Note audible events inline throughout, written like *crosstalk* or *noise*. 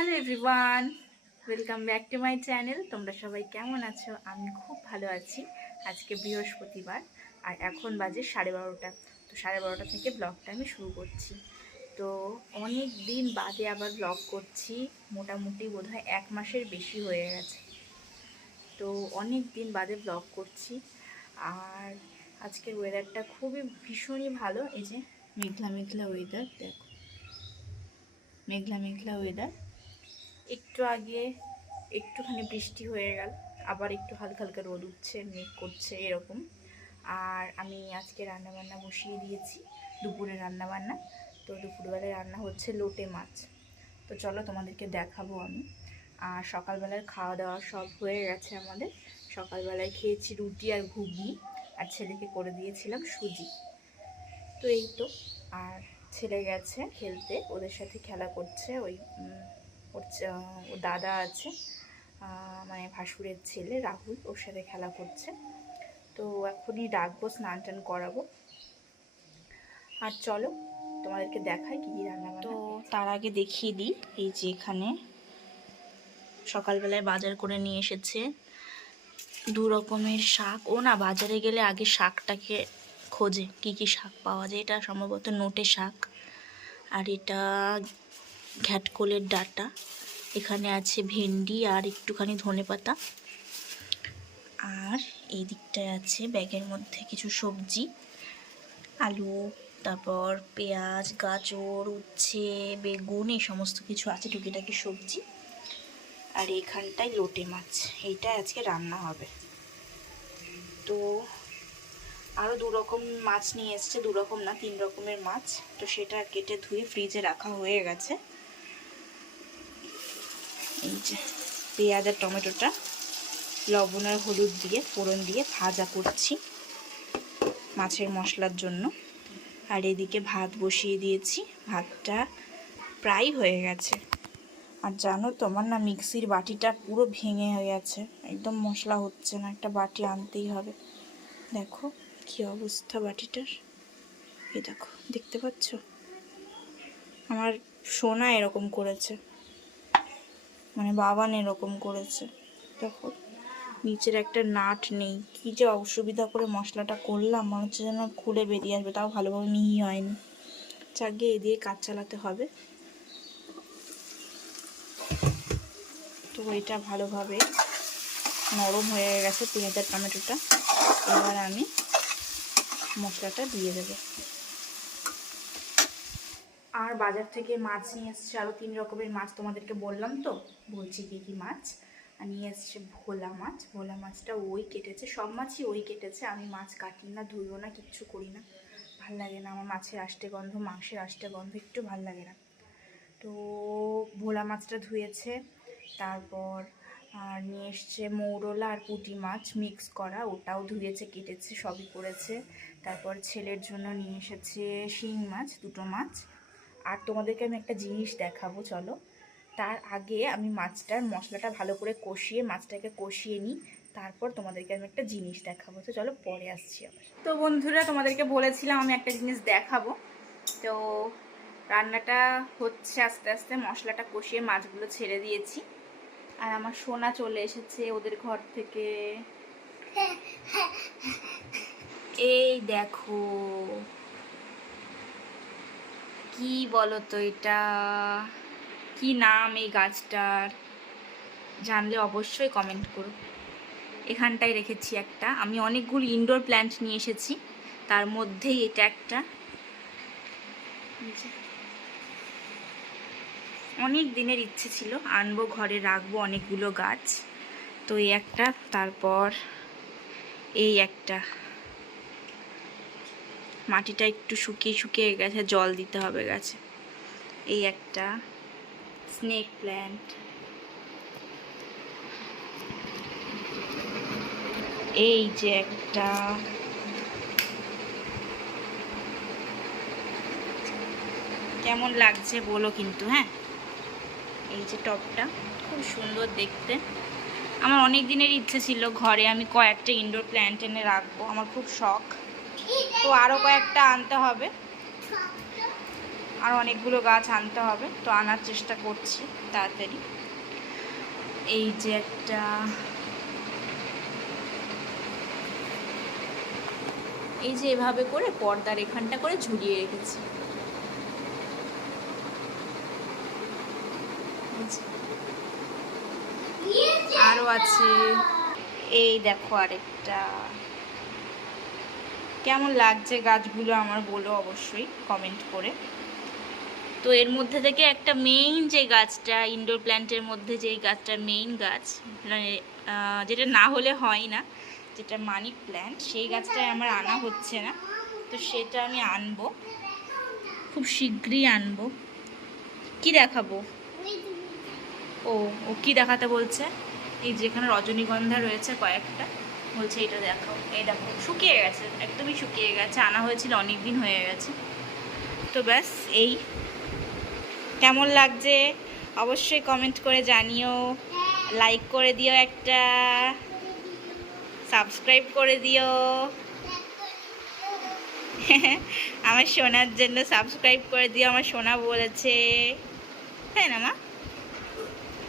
Hello everyone welcome back to my channel তোমরা সবাই কেমন আছো? আমি খুব ভালো আছি। আজকে বৃহস্পতিবার, আর এখন বাজে সাড়ে বারোটা। তো সাড়ে বারোটা থেকে ব্লগটা আমি শুরু করছি। তো অনেক দিন বাদে আবার ব্লগ করছি। মোটামুটি বোধহয় এক মাসের বেশি হয়ে গেছে। তো অনেক দিন বাদে ব্লগ করছি। আর আজকের ওয়েদারটা খুবই ভীষণই ভালো। এই যে মেঘলা মেঘলা ওয়েদার দেখো। মেঘলা মেঘলা ওয়েদার একটু আগে একটুখানি বৃষ্টি হয়ে গেল, আবার একটু হালকা হালকা রোদ উঠছে, মেঘ করছে এরকম। আর আমি আজকে রান্নাবান্না বসিয়ে দিয়েছি, দুপুরে রান্নাবান্না। তো দুপুরবেলায় রান্না হচ্ছে লোটে মাছ। তো চলো তোমাদেরকে দেখাবো আমি। আর সকালবেলার খাওয়া দাওয়া সব হয়ে গেছে আমাদের। সকালবেলায় খেয়েছি রুটি আর ঘুগনি, আর ছেলেকে করে দিয়েছিলাম সুজি। তো এই তো, আর ছেলে গেছে খেলতে, ওদের সাথে খেলা করছে ওই ওর চা- ও দাদা আছে মানে ভাসুরের ছেলে রাহুল ওর সাথে খেলা করছে। তো এখনই ডাকবো স্নান টান করাবো। আর চলো তোমাদেরকে দেখাই কী কী রান্না তো তার আগে দেখিয়ে দিই এই যে এখানে সকালবেলায় বাজার করে নিয়ে এসেছে দু রকমের শাক। ও না বাজারে গেলে আগে শাকটাকে খোঁজে কি কি শাক পাওয়া যায়। এটা সম্ভবত নোটে শাক। আর এটা ঘ্যাটকোলের ডাটা। এখানে আছে ভেন্ডি আর একটুখানি ধনেপাতা আর এই দিকটায় আছে ব্যাগের মধ্যে কিছু সবজি। আলু, তারপর পেঁয়াজ, গাজর, উচ্ছে, বেগুন, এই সমস্ত কিছু আছে, টুকিটাকি সবজি। আর এইখানটায় লোটে মাছ এইটা আজকে রান্না হবে। তো আরও দু রকম মাছ নিয়ে এসছে দু রকম না, তিন রকমের মাছ। তো সেটা কেটে ধুয়ে ফ্রিজে রাখা হয়ে গেছে। এই যে পেঁয়াজ আর টমেটোটা, লবণ আর হলুদ দিয়ে, ফোড়ন দিয়ে ভাজা করছি মাছের মশলার জন্য। আর এদিকে ভাত বসিয়ে দিয়েছি, ভাতটা প্রায় হয়ে গেছে। আর জানো তো, আমার না মিক্সির বাটিটা পুরো ভেঙে হয়ে গেছে, একদম মশলা হচ্ছে না, একটা বাটি আনতেই হবে। দেখো কি অবস্থা বাটিটার। এই দেখো, দেখতে পাচ্ছ? আমার সোনা এরকম করেছে। মানে বাবান এরকম করেছে। দেখো, নিচের একটা নাট নেই। কি যে অসুবিধা করে মশলাটা করলাম, মনে হচ্ছে যেন খুলে বেরিয়ে আসবে, তাও ভালোভাবে মিহি হয়নি। চাগে এ দিয়ে কাজ চালাতে হবে। তো এটা ভালোভাবে নরম হয়ে গেছে পেঁয়াজ আর টমেটোটা। এবার আমি মশলাটা দিয়ে দেবো। আর বাজার থেকে মাছ নিয়ে এসছে আরও তিন রকমের মাছ তোমাদেরকে বললাম তো। বলছি কী কী মাছ? নিয়ে এসছে ভোলা মাছ। ভোলা মাছটা ওই কেটেছে, সব মাছই ওই কেটেছে। আমি মাছ কাটি না, ধুইও না, কিচ্ছু করি না। ভালো লাগে না আমার মাছের আষ্টে গন্ধ, মাংসের আষ্টে গন্ধ, একটু ভালো লাগে না। তো ভোলা মাছটা ধুয়েছে, তারপর আর নিয়ে এসছে মৌরলা আর পুঁটি মাছ মিক্স করা, ওটাও ধুয়েছে, কেটেছে, সবই করেছে। তারপর ছেলের জন্য নিয়ে এসেছে শিং মাছ, দুটো মাছ। আর তোমাদেরকে আমি একটা জিনিস দেখাবো চলো। তার আগে আমি মাছটার মশলাটা ভালো করে কষিয়ে মাছটাকে কষিয়ে নিই। তারপর তোমাদেরকে আমি একটা জিনিস দেখাবো। তো চলো পরে আসছি আবার। তো বন্ধুরা তোমাদেরকে বলেছিলাম আমি একটা জিনিস দেখাবো। তো রান্নাটা হচ্ছে আস্তে আস্তে মশলাটা কষিয়ে মাছগুলো ছেড়ে দিয়েছি। আর আমার সোনা চলে এসেছে ওদের ঘর থেকে। *laughs* এই দেখো। কি বলো তো এটা? কি নাম এই গাছটার? জানলে অবশ্যই কমেন্ট করো। এখানটায় রেখেছি একটা। আমি অনেকগুলো ইনডোর প্ল্যান্ট নিয়ে এসেছি। তার মধ্যেই এটা একটা। অনেক দিনের ইচ্ছে ছিল। আনব ঘরে রাখব অনেকগুলো গাছ। তো এই একটা, তারপর এই একটা। মাটিটা একটু শুকিয়ে শুকিয়ে গেছে, জল দিতে হবে গাছে। এই একটা স্নেক প্ল্যান্ট এই যে একটা কেমন লাগছে বলো কিন্তু হ্যাঁ? এই যে টপটা, খুব সুন্দর দেখতে। আমার অনেক দিনের ইচ্ছে ছিল ঘরে আমি কয়েকটা ইনডোর প্ল্যান্ট এনে রাখব, আমার খুব শখ। তো আরও কয়েকটা আনতে হবে। আর অনেকগুলো গাছ আনতে হবে। তো আনার চেষ্টা করছি তাড়াতাড়ি। এই যে একটা এই যে এভাবে করে পর্দার এখানটা করে ঝুলিয়ে রেখেছি। এই যে। আরও আছে। এই দেখো আরেকটা। কেমন লাগছে গাছগুলো আমার বলো অবশ্যই কমেন্ট করে। তো এর মধ্যে থেকে একটা মেইন যে গাছটা ইনডোর প্ল্যান্টের মধ্যে যেই গাছটা মেইন গাছ মানে যেটা না হলে হয় না, যেটা মানি প্ল্যান্ট সেই গাছটাই আমার আনা হচ্ছে না। তো সেটা আমি আনব, খুব শীঘ্রই আনব। কি দেখাবো? ও ও কি দেখাতে বলছে? এই যেখানে রজনীগন্ধা রয়েছে কয়েকটা। বলছে, এটা দেখো, এই দেখো, শুকিয়ে গেছে, একদমই শুকিয়ে গেছে, আনা হয়েছিল অনেক দিন হয়ে গেছে। তো ব্যাস, এই। কেমন লাগছে? অবশ্যই কমেন্ট করে জানিও লাইক করে দিও একটা সাবস্ক্রাইব করে দিও। *laughs* আমার সোনার জন্য সাবস্ক্রাইব করে দিও, আমার সোনা বলেছে। তাই না, মা?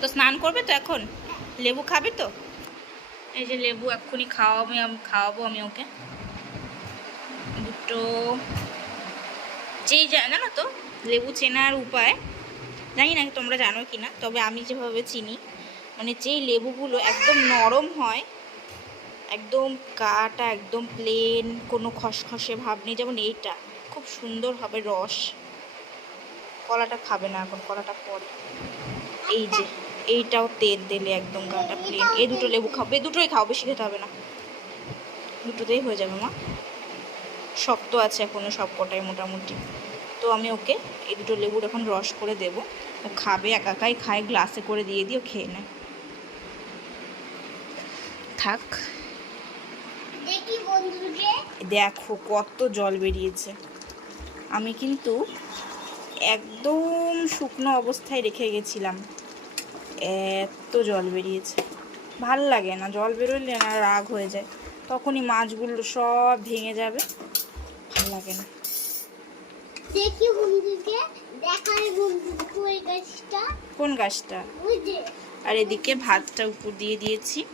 তো স্নান করবে তো এখন? লেবু খাবে তো? এই যে লেবু এক্ষুনি খাওয়াবো খাওয়াবো আমি ওকে। দুটো যেই জানো না তো, লেবু চেনার উপায়। জানি না তোমরা জানো কি না তবে আমি যেভাবে চিনি মানে যেই লেবুগুলো একদম নরম হয়, একদম কাটা, একদম প্লেন কোনো খসখসে ভাব নেই, যেমন এইটা, খুব সুন্দর হবে রস। কলাটা খাবে না এখন, কলাটা পরে। এই যে। এইটাও তেল দিলে একদম গাটা প্লেন এই দুটো লেবু খাও। এই দুটোই খাও বেশি খেতে হবে না। দুটোতেই হয়ে যাবে মা। শক্ত আছে এখনও সব কটাই মোটামুটি। তো আমি ওকে এই দুটো লেবুর এখন রস করে দেব। ও খাবে একা একাই খায় গ্লাসে করে দিয়ে দিও খেয়ে নেয় থাক। দেখো কত জল বেরিয়েছে। আমি কিন্তু একদম শুকনো অবস্থায় রেখে গেছিলাম। এত জল বেরিয়েছে। ভালো লাগে না জল বেরোলে না রাগ হয়ে যায়। তখনই মাছগুলো সব ভেঙে যাবে। ভালো লাগে না। দেখি বন্ধুকে দেখাই ওই গাছটা। কোন গাছটা? আর এদিকে ভাতটা উপর দিয়ে দিয়েছি।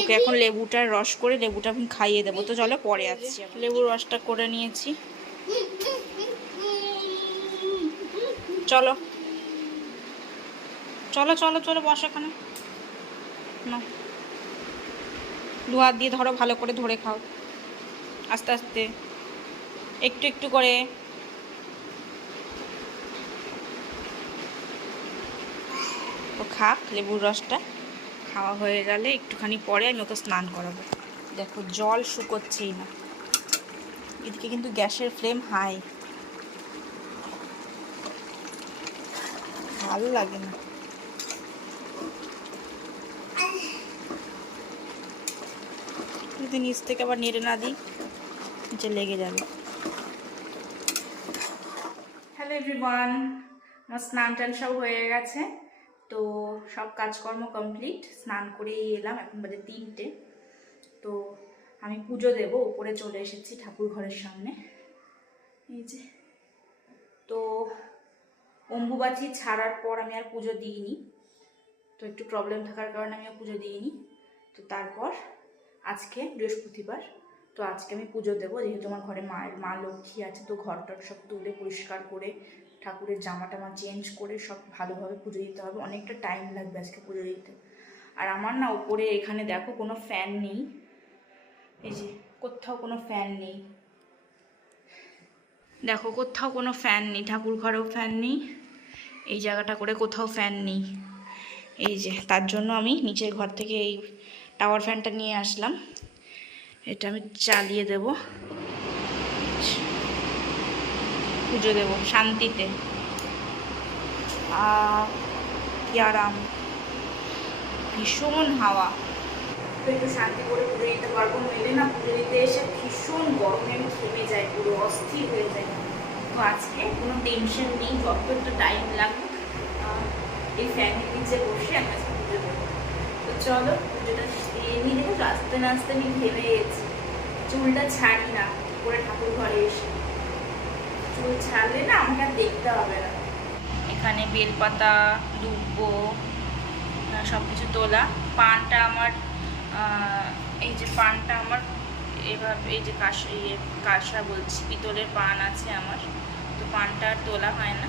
ওকে এখন লেবুটার রস করে লেবুটা আমি খাইয়ে দেবো। তো চলো পরে আসছি লেবুর রসটা করে নিয়েছি। *laughs* চলো। চলো চলো চলো, বস এখানে। না। দু হাত দিয়ে ধরো, ভালো করে ধরে খাও। আস্তে আস্তে। একটু একটু করে। ও খাক লেবুর রসটা। খাওয়া হয়ে গেলে একটুখানি পরে আমি ওকে স্নান করাবো। দেখো, জল শুকোচ্ছেই না। এদিকে কিন্তু গ্যাসের ফ্লেম হাই। ভালো লাগে না। যদি নিচ থেকে আবার নেড়ে না দিই, নিচে লেগে যাবে। হ্যালো এভরিওয়ান, আমার স্নান টান সব হয়ে গেছে। তো সব কাজকর্ম কমপ্লিট, স্নান করেই এলাম, এখন বাজে তিনটে। তো আমি পুজো দেব, উপরে চলে এসেছি ঠাকুর ঘরের সামনে। এই যে। তো অম্বুবাচি ছাড়ার পর আমি আর পুজো দিইনি। তো একটু প্রবলেম থাকার কারণে আমি আর পুজো দিইনি। তো তারপর আজকে বৃহস্পতিবার, তো আজকে আমি পুজো দেবো। যেহেতু আমার ঘরে মায়ের, মা লক্ষ্মী আছে, তো ঘরটর সব তুলে পরিষ্কার করে, ঠাকুরের জামা টামা চেঞ্জ করে সব ভালোভাবে পুজো দিতে হবে। অনেকটা টাইম লাগবে আজকে পুজো দিতে। আর আমার না ওপরে এখানে দেখো কোনো ফ্যান নেই। এই যে, কোথাও কোনো ফ্যান নেই। দেখো কোথাও কোনো ফ্যান নেই, ঠাকুর ঘরেও ফ্যান নেই। এই জায়গাটা করে কোথাও ফ্যান নেই। এই যে, তার জন্য আমি নিচের ঘর থেকে এই টাওয়ার ফ্যানটা নিয়ে আসলাম। এটা আমি চালিয়ে দেব। পুজো দেব শান্তিতে। আরাম ভীষণ হাওয়া। একটু শান্তি করে পুজো দিতে পারব নইলে না পুজো দিতে এসে ভীষণ গরমে আমি থেমে যাই পুরো অস্থির হয়ে যায় তো আজকে কোনো টেনশন নেই যত একটু টাইম আহ, এই ফ্যানের নিচে বসে আমি চলো দিয়ে নিয়ে দেখো আস্তে না আস্তে আমি ঘেমে গেছি। চুলটা ছাড়ি না করে ঠাকুর ঘরে এসে। চুল ছাড়লে না আমাকে আর দেখতে হবে না। এখানে বেলপাতা দুব্বো সব কিছু তোলা। পানটা আমার এই যে পানটা আমার এভাবে এই যে কাঁস ইয়ে কাঁসা বলছি, পিতলের পান আছে আমার। তো পানটা আর তোলা হয় না।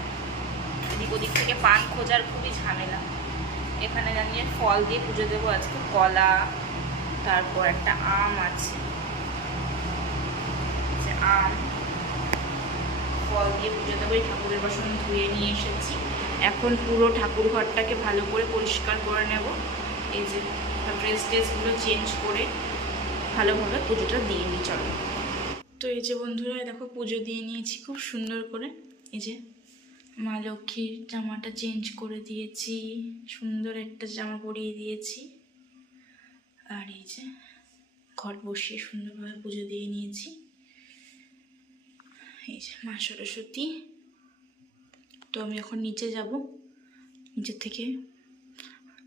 এদিক ওদিক থেকে পান খোঁজার খুবই ঝামেলা। এখানে জানিয়ে ফল দিয়ে পুজো দেবো। আজকে কলা, তারপর একটা আম আছে। আম ফল দিয়ে পুজো দেবো। এই ঠাকুরের বাসন ধুয়ে নিয়ে এসেছি। এখন পুরো ঠাকুর ঘরটাকে ভালো করে পরিষ্কার করে নেব। এই যে ড্রেস ট্রেসগুলো চেঞ্জ করে ভালোভাবে পুজোটা দিয়ে নিই, চলো। তো এই যে বন্ধুরা দেখো পুজো দিয়ে নিয়েছি খুব সুন্দর করে। এই যে মা লক্ষ্মীর জামাটা চেঞ্জ করে দিয়েছি, সুন্দর একটা জামা পরিয়ে দিয়েছি। আর এই যে ঘর বসিয়ে সুন্দরভাবে পুজো দিয়ে নিয়েছি। এই যে মা সরস্বতী। তো আমি এখন নিচে যাব। নিচের থেকে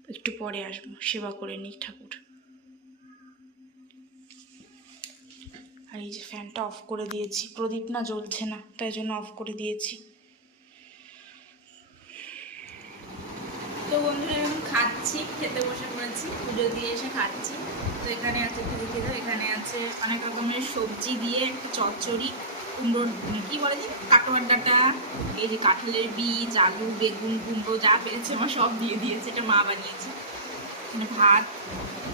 একটু পরে আসব, সেবা করে নিই ঠাকুর। আর এই যে ফ্যানটা অফ করে দিয়েছি। প্রদীপ না জ্বলছে না, তাই জন্য অফ করে দিয়েছি তো বন্ধুরা এখন খাচ্ছি, খেতে বসে পড়েছি, পুজো দিয়ে এসে খাচ্ছি। তো এখানে আছে একটু দেখে দাও, এখানে আছে অনেক রকমের সবজি দিয়ে একটু চচ্চড়ি কুমড়োর মানে কী বলে যে কাটোয়ার ডাটা, এই যে কাঁঠালের বীজ, আলু, বেগুন, কুমড়ো যা পেয়েছে আমার সব দিয়ে দিয়েছে, এটা মা বানিয়েছে। এখানে ভাত,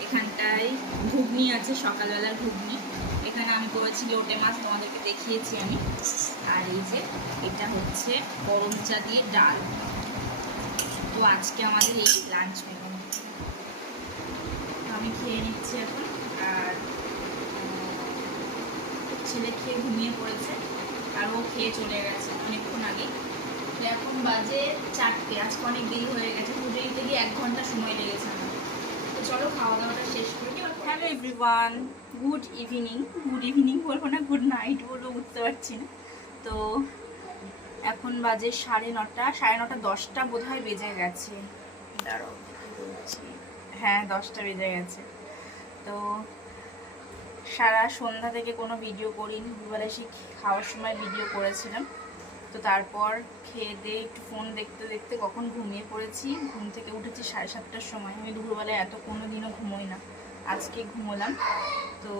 এখানটায় ঘুগনি আছে, সকালবেলার ঘুগনি। এখানে আমি করেছি লোটে মাছ, তোমাদেরকে দেখিয়েছি আমি। আর এই যে এটা হচ্ছে গরম চা দিয়ে ডাল। তো আজকে আমাদের এই লাঞ্চ মেনু আমি খেয়ে নিচ্ছি এখন, আর ছেলে খেয়ে ঘুমিয়ে পড়েছে, আর ও খেয়ে চলে গেছে অনেকক্ষণ আগে। এখন বাজে চারটে, আজকে অনেক দেরি হয়ে গেছে, পুজো দিতে গিয়ে এক ঘণ্টা সময় লেগেছে আমার। তো চলো খাওয়া দাওয়াটা শেষ করি hello everyone good evening good evening বলব না গুড নাইট বলব, বুঝতে পারছি না। তো এখন বাজে সাড়ে নটা সাড়ে নটা দশটা বোধহয় বেজে গেছে। দাঁড়াও বলছি। হ্যাঁ দশটা বেজে গেছে। তো সারা সন্ধ্যা থেকে কোনো ভিডিও করিনি। দুবেলা সেই খাওয়ার সময় ভিডিও করেছিলাম। তো তারপর খেয়ে দিয়ে একটু ফোন দেখতে দেখতে কখন ঘুমিয়ে পড়েছি। ঘুম থেকে উঠেছি সাড়ে সাতটার সময়। আমি দুপুরবেলায় এত কোনো দিনও ঘুমোই না। আজকে ঘুমোলাম। তো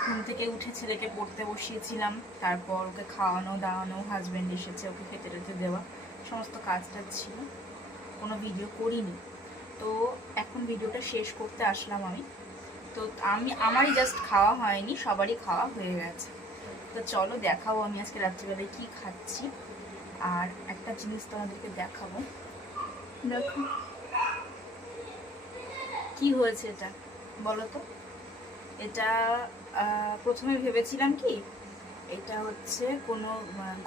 ঘুম থেকে উঠে ছেলেকে পড়তে বসিয়েছিলাম। তারপর ওকে খাওয়ানো, দাওয়ানো হাজব্যান্ড এসেছে ওকে খেতে টেতে দেওয়া, সমস্ত কাজ টাজ ছিল। কোনো ভিডিও করিনি। তো এখন ভিডিওটা শেষ করতে আসলাম আমি। তো আমি, আমারই জাস্ট খাওয়া হয়নি, সবারই খাওয়া হয়ে গেছে। তো চলো দেখাবো আমি আজকে রাত্রিবেলায় কি খাচ্ছি। আর একটা জিনিস তোমাদেরকে দেখাবো। দেখো। কি হয়েছে এটা? বলো তো। এটা প্রথমে ভেবেছিলাম কি, এটা হচ্ছে কোনো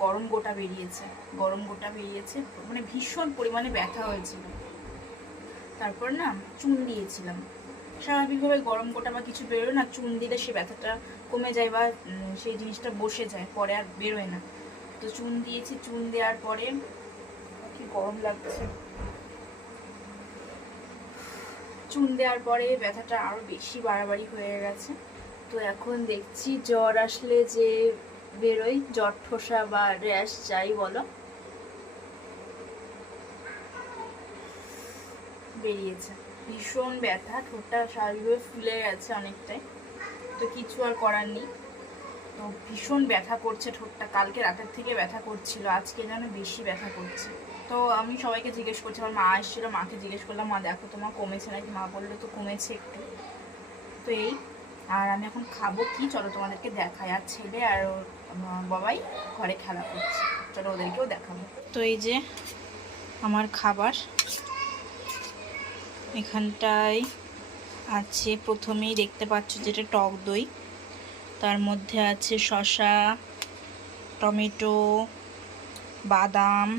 গরম গোটা বেরিয়েছে। গরম গোটা বেরিয়েছে মানে ভীষণ পরিমাণে ব্যথা হয়েছিল। তারপর না, চুন দিয়েছিলাম স্বাভাবিকভাবে গরম গোটা বা কিছু বেরোয় না, চুন দিলে সে ব্যথাটা কমে যায় বা সেই জিনিসটা বসে যায়, পরে আর বেরোয় না। তো চুন দিয়েছি, চুন দেওয়ার পরে কি গরম লাগছে। চুন দেওয়ার পরে ব্যথাটা আরও বেশি বাড়াবাড়ি হয়ে গেছে। তো এখন দেখছি জ্বর আসলে যে বেরোয়, জ্বর ঠোসা বা র্যাশ, যাই বলো। বেরিয়েছে। ভীষণ ব্যথা, ঠোঁটটা স্বাভাবিকভাবে ফুলে গেছে অনেকটাই। তো কিছু আর করার নেই। তো ভীষণ ব্যথা করছে ঠোঁটটা। কালকে রাতের থেকে ব্যথা করছিল, আজকে যেন বেশি ব্যথা করছে। তো আমি সবাইকে জিজ্ঞেস করছি, আমার মা এসেছিল, মাকে জিজ্ঞেস করলাম, মা, দেখো তোমার কমেছে নাকি? মা বলল, তো কমেছে একটু। তো এই আর আমি এখন খাব কি? চলো তোমাদেরকে দেখাই। আর ছেলে আর বাবাই ঘরে খেলা করছে। চলো ওদেরকেও দেখাবো। তো এই যে আমার খাবার। এখানটায় আছে প্রথমেই দেখতে পাচ্ছ যেটা টক দই। তার মধ্যে আছে শসা, টমেটো, বাদাম,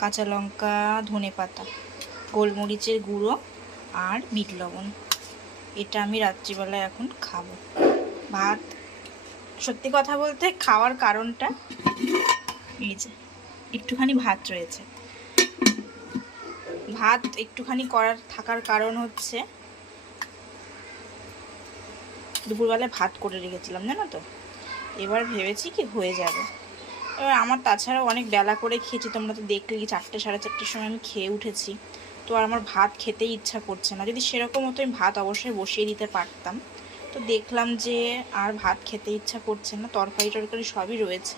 কাঁচা লঙ্কা ধনে পাতা গোলমরিচের গুঁড়ো আর বিট লবণ। এটা আমি রাত্রিবেলায় এখন খাব। ভাত, সত্যি কথা বলতে খাওয়ার কারণটা এই যে, একটুখানি ভাত রয়েছে। ভাত একটুখানি করার, থাকার কারণ হচ্ছে দুপুরবেলায় ভাত করে রেখেছিলাম, জানো তো? এবার ভেবেছি কি হয়ে যাবে। এবার আমার তাছাড়াও অনেক বেলা করে খেয়েছি, তোমরা তো দেখলেই চারটে, সাড়ে চারটের সময় আমি খেয়ে উঠেছি। তো আর আমার ভাত খেতেই ইচ্ছা করছে না। যদি সেরকম হতো আমি ভাত অবশ্যই বসিয়ে দিতে পারতাম। তো দেখলাম যে আর ভাত খেতে ইচ্ছা করছে না, তরকারি টরকারি সবই রয়েছে।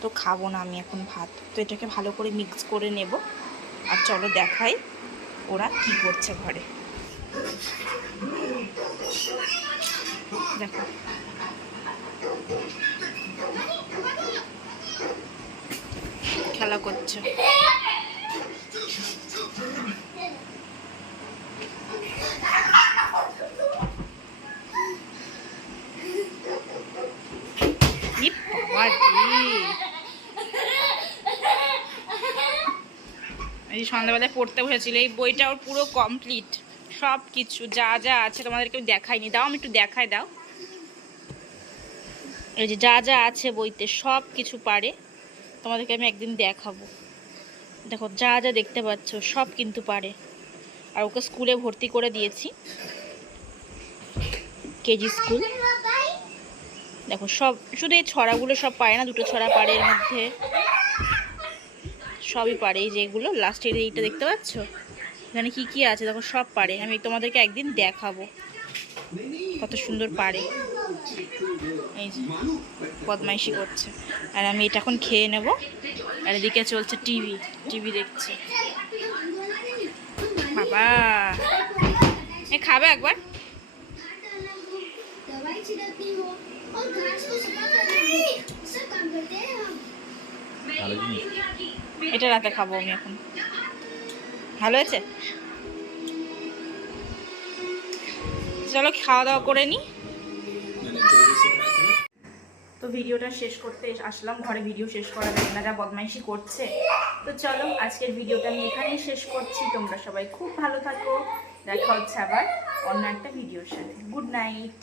তো খাব না আমি এখন ভাত। তো এটাকে ভালো করে মিক্স করে নেব। আর চলো দেখাই ওরা কি করছে ঘরে। দেখো। খেলা করছে। সন্ধ্যাবেলায় পড়তে বসেছিল। এই বইটা ওর পুরো কমপ্লিট সব কিছু, যা যা আছে তোমাদেরকে দেখাইনি। দাও, আমি একটু দেখাই, দাও। এই যে যা যা আছে বইতে, সব কিছু পারে। তোমাদেরকে আমি একদিন দেখাবো। দেখো, যা যা দেখতে পাচ্ছ, সব কিন্তু পারে। আর ওকে স্কুলে ভর্তি করে দিয়েছি। KG school. দেখো, সব, শুধু এই ছড়াগুলো সব পারে না, দুটো ছড়া পারে এর মধ্যে। সবই পারে। এই যে এগুলো লাস্টের এইটা দেখতে পাচ্ছ? এখানে কি কি আছে? দেখো, সব পারে। আমি তোমাদেরকে একদিন দেখাবো কত সুন্দর পারে। এই যে, বদমাইশি করছে। আর আমি এটা এখন খেয়ে নেব। আর এদিকে চলছে টিভি টিভি দেখছে। বাবা! এ, খাবে একবার? আর এটা রাতে খাব আমি এখন। ভালো আছে চলো খাওয়া দাওয়া করে নিই তো ভিডিওটা শেষ করতে আসলাম, ঘরে ভিডিও শেষ করা যাবে না, যা বদমাইশি করছে। তো চলো, আজকের ভিডিওটা আমি এখানেই শেষ করছি। তোমরা সবাই খুব ভালো থাকো, দেখা হচ্ছে আবার অন্য একটা ভিডিওর সাথে। Good night.